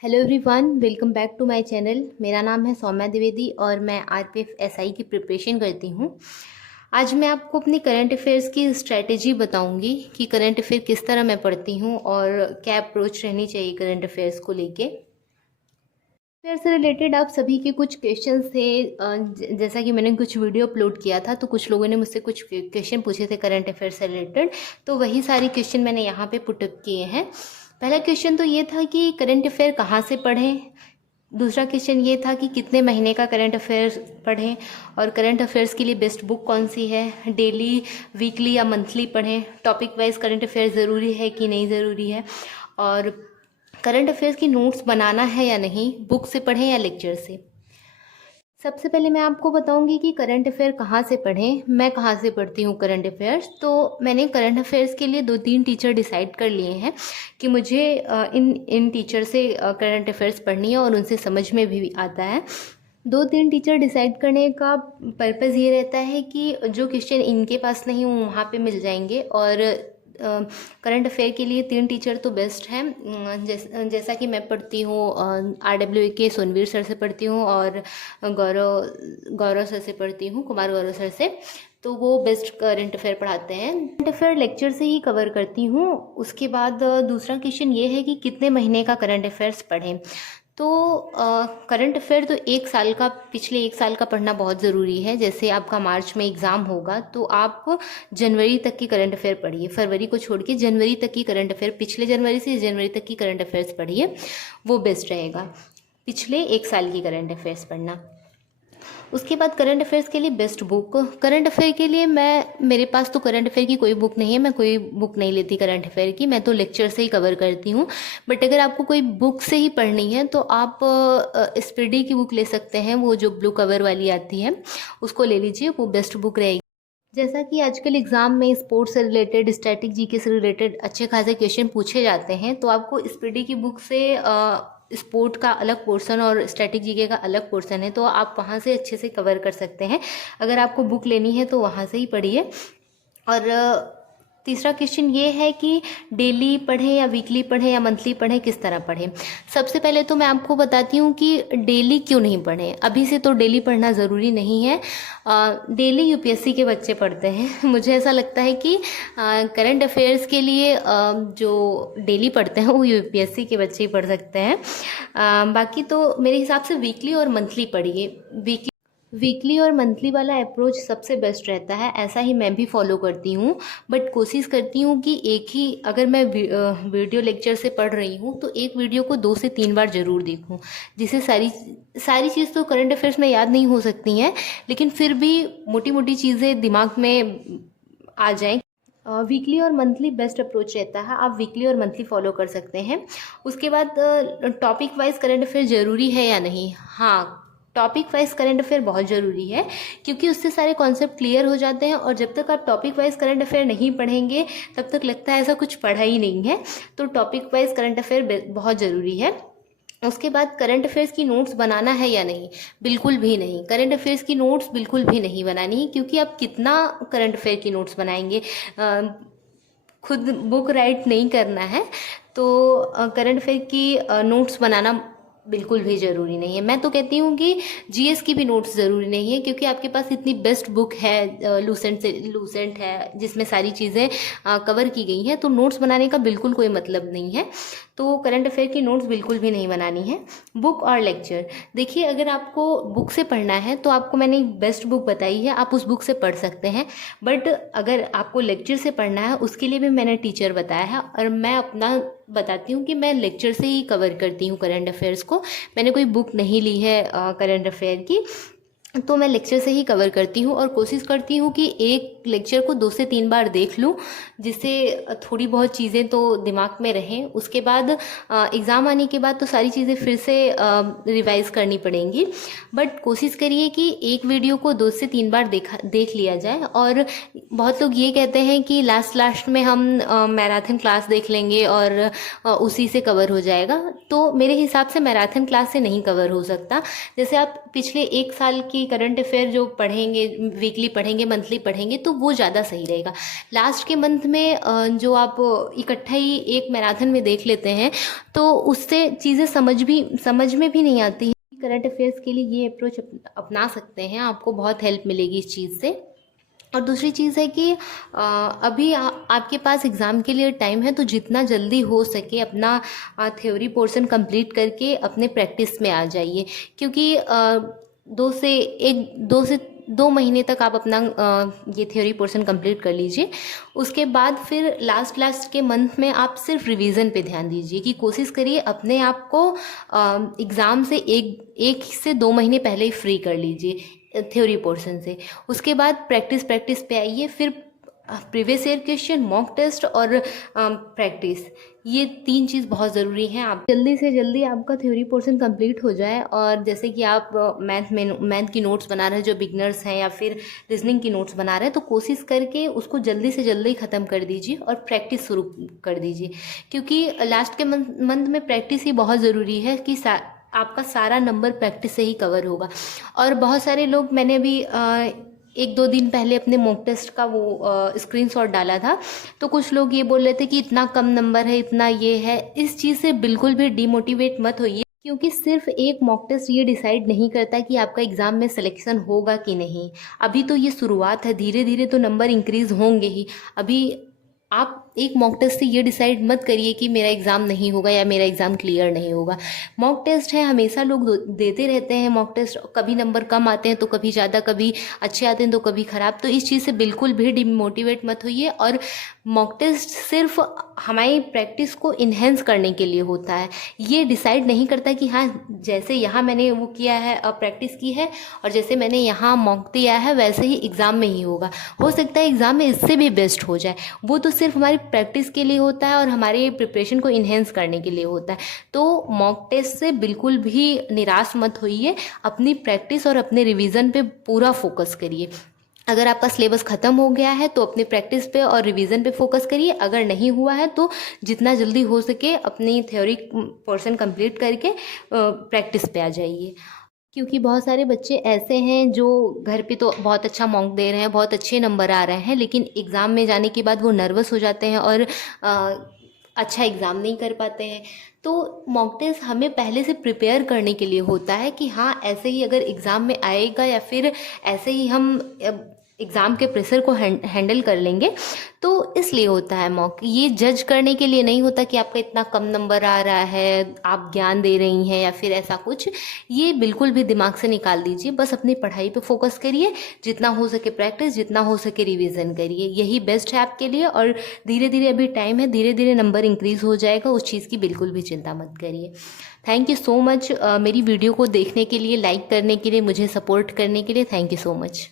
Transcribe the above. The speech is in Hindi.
Hello everyone, welcome back to my channel. मेरा नाम है सौम्या द्विवेदी और मैं आरपीएफ एसआई की प्रिपरेशन करती हूँ। आज मैं आपको अपनी करंट अफेयर्स की स्ट्रैटेजी बताऊंगी कि करंट अफेयर किस तरह मैं पढ़ती हूँ और क्या अप्रोच रहनी चाहिए करंट अफेयर्स को लेके। अफेयर से रिलेटेड आप सभी के कुछ क्वेश्चंस थे। जैसा कि मैंने कुछ वीडियो अपलोड किया था तो कुछ लोगों ने मुझसे कुछ क्वेश्चन पूछे थे करंट अफेयर से रिलेटेड, तो वही सारी क्वेश्चन मैंने यहाँ पे पुटअप किए हैं। पहला क्वेश्चन तो ये था कि करंट अफेयर कहाँ से पढ़ें। दूसरा क्वेश्चन ये था कि कितने महीने का करंट अफेयर पढ़ें और करंट अफेयर्स के लिए बेस्ट बुक कौन सी है। डेली, वीकली या मंथली पढ़ें। टॉपिक वाइज करंट अफेयर ज़रूरी है कि नहीं ज़रूरी है, और करंट अफेयर्स की नोट्स बनाना है या नहीं, बुक से पढ़ें या लेक्चर से। सबसे पहले मैं आपको बताऊंगी कि करंट अफेयर कहाँ से पढ़ें। मैं कहाँ से पढ़ती हूँ करंट अफेयर्स। तो मैंने करंट अफेयर्स के लिए 2-3 टीचर डिसाइड कर लिए हैं कि मुझे इन टीचर से करंट अफेयर्स पढ़नी है और उनसे समझ में भी आता है। 2-3 टीचर डिसाइड करने का पर्पज़ ये रहता है कि जो क्वेश्चन इनके पास नहीं वो वहाँ पे मिल जाएंगे, और करंट अफेयर के लिए 3 टीचर तो बेस्ट हैं। जैसा कि मैं पढ़ती हूँ RWA के सोनवीर सर से पढ़ती हूँ और गौरव सर से पढ़ती हूँ, कुमार गौरव सर से। तो वो बेस्ट करंट अफेयर पढ़ाते हैं। करंट अफेयर लेक्चर से ही कवर करती हूँ। उसके बाद दूसरा क्वेश्चन ये है कि कितने महीने का करंट अफेयर्स पढ़ें। तो करंट अफेयर तो पिछले एक साल का पढ़ना बहुत ज़रूरी है। जैसे आपका मार्च में एग्ज़ाम होगा तो आप जनवरी तक की करंट अफेयर पढ़िए। फरवरी को छोड़ के जनवरी तक की करंट अफेयर, पिछले जनवरी से जनवरी तक की करंट अफेयर्स पढ़िए, वो बेस्ट रहेगा पिछले एक साल की करंट अफेयर्स पढ़ना। उसके बाद करंट अफेयर्स के लिए बेस्ट बुक। करंट अफेयर के लिए मेरे पास तो करंट अफेयर की कोई बुक नहीं है, मैं कोई बुक नहीं लेती करंट अफेयर की, मैं तो लेक्चर से ही कवर करती हूँ। बट अगर आपको कोई बुक से ही पढ़नी है तो आप स्पीडी की बुक ले सकते हैं, वो जो ब्लू कवर वाली आती है उसको ले लीजिए, वो बेस्ट बुक रहेगी। जैसा कि आजकल एग्ज़ाम में स्पोर्ट्स से रिलेटेड, स्टैटिक जीके से रिलेटेड अच्छे खासे क्वेश्चन पूछे जाते हैं, तो आपको स्पीडी की बुक से स्पोर्ट का अलग पोर्शन और स्टैटिक जीके का अलग पोर्शन है, तो आप वहाँ से अच्छे से कवर कर सकते हैं। अगर आपको बुक लेनी है तो वहाँ से ही पढ़िए। और तीसरा क्वेश्चन ये है कि डेली पढ़ें या वीकली पढ़ें या मंथली पढ़ें, किस तरह पढ़ें। सबसे पहले तो मैं आपको बताती हूँ कि डेली क्यों नहीं पढ़ें। अभी से तो डेली पढ़ना ज़रूरी नहीं है। डेली यूपीएससी के बच्चे पढ़ते हैं। मुझे ऐसा लगता है कि करंट अफेयर्स के लिए जो डेली पढ़ते हैं वो यूपीएससी के बच्चे ही पढ़ सकते हैं। बाकी तो मेरे हिसाब से वीकली और मंथली पढ़िए। वीकली और मंथली वाला अप्रोच सबसे बेस्ट रहता है, ऐसा ही मैं भी फॉलो करती हूँ। बट कोशिश करती हूँ कि एक ही, अगर मैं वीडियो लेक्चर से पढ़ रही हूँ तो एक वीडियो को 2 से 3 बार ज़रूर देखूँ, जिससे सारी चीज़ तो करंट अफेयर्स में याद नहीं हो सकती हैं, लेकिन फिर भी मोटी मोटी चीज़ें दिमाग में आ जाएँ। वीकली और मंथली बेस्ट अप्रोच रहता है, आप वीकली और मंथली फॉलो कर सकते हैं। उसके बाद टॉपिक वाइज करंट अफेयर ज़रूरी है या नहीं। हाँ, टॉपिक वाइज करंट अफेयर बहुत ज़रूरी है, क्योंकि उससे सारे कॉन्सेप्ट क्लियर हो जाते हैं, और जब तक आप टॉपिक वाइज करंट अफेयर नहीं पढ़ेंगे तब तक लगता है ऐसा कुछ पढ़ा ही नहीं है। तो टॉपिक वाइज करंट अफेयर बहुत ज़रूरी है। उसके बाद करंट अफेयर्स की नोट्स बनाना है या नहीं। बिल्कुल भी नहीं, करंट अफेयर्स की नोट्स बिल्कुल भी नहीं बनानी है, क्योंकि आप कितना करंट अफेयर की नोट्स बनाएंगे, खुद बुक राइट नहीं करना है। तो करंट अफेयर की नोट्स बनाना बिल्कुल भी ज़रूरी नहीं है। मैं तो कहती हूँ कि जीएस की भी नोट्स ज़रूरी नहीं है, क्योंकि आपके पास इतनी बेस्ट बुक है, लूसेंट है, जिसमें सारी चीज़ें कवर की गई हैं, तो नोट्स बनाने का बिल्कुल कोई मतलब नहीं है। तो करंट अफेयर की नोट्स बिल्कुल भी नहीं बनानी है। बुक और लेक्चर, देखिए अगर आपको बुक से पढ़ना है तो आपको मैंने एक बेस्ट बुक बताई है, आप उस बुक से पढ़ सकते हैं। बट अगर आपको लेक्चर से पढ़ना है उसके लिए भी मैंने टीचर बताया है, और मैं अपना बताती हूँ कि मैं लेक्चर से ही कवर करती हूँ करंट अफेयर्स को। मैंने कोई बुक नहीं ली है करंट अफेयर की, तो मैं लेक्चर से ही कवर करती हूँ, और कोशिश करती हूँ कि एक लेक्चर को 2 से 3 बार देख लूँ, जिससे थोड़ी बहुत चीज़ें तो दिमाग में रहें। उसके बाद एग्ज़ाम आने के बाद तो सारी चीज़ें फिर से रिवाइज़ करनी पड़ेंगी। बट कोशिश करिए कि एक वीडियो को 2 से 3 बार देख लिया जाए। और बहुत लोग ये कहते हैं कि लास्ट में हम मैराथन क्लास देख लेंगे और उसी से कवर हो जाएगा। तो मेरे हिसाब से मैराथन क्लास से नहीं कवर हो सकता। जैसे आप पिछले 1 साल की करंट अफेयर जो पढ़ेंगे, वीकली पढ़ेंगे, मंथली पढ़ेंगे, तो वो ज़्यादा सही रहेगा। लास्ट के मंथ में जो आप इकट्ठा ही एक मैराथन में देख लेते हैं तो उससे चीज़ें समझ में भी नहीं आती हैं। करंट अफेयर्स के लिए ये अप्रोच अपना सकते हैं, आपको बहुत हेल्प मिलेगी इस चीज़ से। और दूसरी चीज़ है कि अभी आपके पास एग्ज़ाम के लिए टाइम है, तो जितना जल्दी हो सके अपना थ्योरी पोर्शन कंप्लीट करके अपने प्रैक्टिस में आ जाइए, क्योंकि 2 महीने तक आप अपना ये थ्योरी पोर्शन कंप्लीट कर लीजिए। उसके बाद फिर लास्ट के मंथ में आप सिर्फ रिवीजन पे ध्यान दीजिए, कि कोशिश करिए अपने आप को एग्ज़ाम से एक से 2 महीने पहले ही फ्री कर लीजिए थ्योरी पोर्शन से। उसके बाद प्रैक्टिस पे आइए, फिर previous year question, mock test और प्रैक्टिस, ये 3 चीज़ बहुत ज़रूरी हैं। आप जल्दी से जल्दी आपका थ्योरी पोर्शन कंप्लीट हो जाए, और जैसे कि आप मैथ की नोट्स बना रहे हैं जो बिगनर्स हैं, या फिर रीजनिंग की नोट्स बना रहे हैं, तो कोशिश करके उसको जल्दी से जल्दी ख़त्म कर दीजिए और प्रैक्टिस शुरू कर दीजिए, क्योंकि लास्ट के मंथ में प्रैक्टिस ही बहुत ज़रूरी है, कि आपका सारा नंबर प्रैक्टिस से ही कवर होगा। और बहुत सारे लोग, मैंने अभी 1-2 दिन पहले अपने मॉक टेस्ट का वो स्क्रीनशॉट डाला था, तो कुछ लोग ये बोल रहे थे कि इतना कम नंबर है, इतना ये है। इस चीज़ से बिल्कुल भी डिमोटिवेट मत होइए, क्योंकि सिर्फ एक मॉक टेस्ट ये डिसाइड नहीं करता कि आपका एग्ज़ाम में सिलेक्शन होगा कि नहीं। अभी तो ये शुरुआत है, धीरे धीरे तो नंबर इंक्रीज़ होंगे ही। अभी आप एक मॉक टेस्ट से ये डिसाइड मत करिए कि मेरा एग्ज़ाम नहीं होगा या मेरा एग्ज़ाम क्लियर नहीं होगा। मॉक टेस्ट है, हमेशा लोग देते रहते हैं मॉक टेस्ट, कभी नंबर कम आते हैं तो कभी ज़्यादा, कभी अच्छे आते हैं तो कभी ख़राब। तो इस चीज़ से बिल्कुल भी डिमोटिवेट मत होइए। और मॉक टेस्ट सिर्फ हमारी प्रैक्टिस को इन्हेंस करने के लिए होता है, ये डिसाइड नहीं करता कि हाँ, जैसे यहाँ मैंने वो किया है, प्रैक्टिस की है, और जैसे मैंने यहाँ मॉक दिया है वैसे ही एग्ज़ाम में ही होगा। हो सकता है एग्ज़ाम में इससे भी बेस्ट हो जाए। वो तो सिर्फ हमारी प्रैक्टिस के लिए होता है और हमारे प्रिपरेशन को इन्हेंस करने के लिए होता है। तो मॉक टेस्ट से बिल्कुल भी निराश मत होइए, अपनी प्रैक्टिस और अपने रिवीजन पे पूरा फोकस करिए। अगर आपका सिलेबस ख़त्म हो गया है तो अपने प्रैक्टिस पे और रिवीजन पे फोकस करिए। अगर नहीं हुआ है तो जितना जल्दी हो सके अपनी थ्योरी पोर्शन कंप्लीट करके प्रैक्टिस पे आ जाइए, क्योंकि बहुत सारे बच्चे ऐसे हैं जो घर पे तो बहुत अच्छा मॉक दे रहे हैं, बहुत अच्छे नंबर आ रहे हैं, लेकिन एग्ज़ाम में जाने के बाद वो नर्वस हो जाते हैं और अच्छा एग्ज़ाम नहीं कर पाते हैं। तो मॉक टेस्ट हमें पहले से प्रिपेयर करने के लिए होता है, कि हाँ, ऐसे ही अगर एग्ज़ाम में आएगा या फिर ऐसे ही हम एग्ज़ाम के प्रेशर को हैंडल कर लेंगे, तो इसलिए होता है मॉक। ये जज करने के लिए नहीं होता कि आपका इतना कम नंबर आ रहा है, आप ज्ञान दे रही हैं या फिर ऐसा कुछ। ये बिल्कुल भी दिमाग से निकाल दीजिए, बस अपनी पढ़ाई पे फोकस करिए, जितना हो सके प्रैक्टिस, जितना हो सके रिवीजन करिए, यही बेस्ट है आपके लिए। और धीरे धीरे, अभी टाइम है, धीरे धीरे नंबर इंक्रीज़ हो जाएगा, उस चीज़ की बिल्कुल भी चिंता मत करिए। थैंक यू सो मच मेरी वीडियो को देखने के लिए, लाइक करने के लिए, मुझे सपोर्ट करने के लिए। Thank you so much.